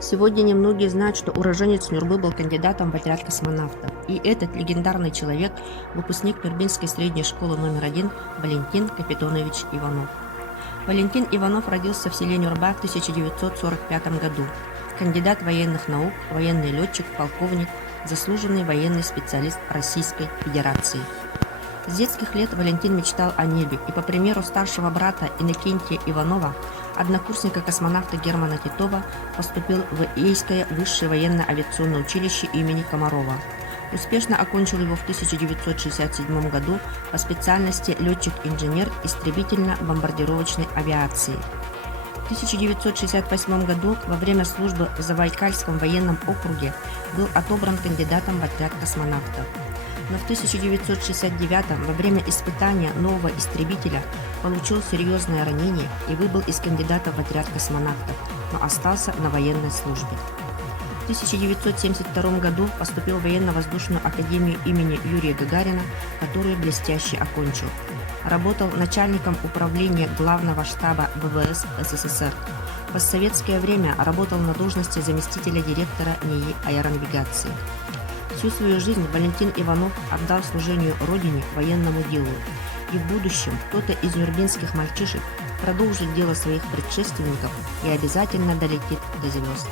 Сегодня немногие знают, что уроженец Нюрбы был кандидатом в отряд космонавтов. И этот легендарный человек – выпускник Нюрбинской средней школы №1 Валентин Капитонович Иванов. Валентин Иванов родился в селе Нюрба в 1945 году. Кандидат военных наук, военный летчик, полковник, заслуженный военный специалист Российской Федерации. С детских лет Валентин мечтал о небе и, по примеру старшего брата Иннокентия Иванова, однокурсника космонавта Германа Титова, поступил в Ейское высшее военно-авиационное училище имени Комарова. Успешно окончил его в 1967 году по специальности летчик-инженер истребительно-бомбардировочной авиации. В 1968 году во время службы в Забайкальском военном округе был отобран кандидатом в отряд космонавтов. Но в 1969 во время испытания нового истребителя получил серьезное ранение и выбыл из кандидатов в отряд космонавтов, но остался на военной службе. В 1972 году поступил в военно-воздушную академию имени Юрия Гагарина, которую блестяще окончил. Работал начальником управления Главного штаба ВВС СССР. В постсоветское время работал на должности заместителя директора НИИ аэронавигации. Всю свою жизнь Валентин Иванов отдал служению Родине, военному делу. И в будущем кто-то из нюрбинских мальчишек продолжит дело своих предшественников и обязательно долетит до звезд.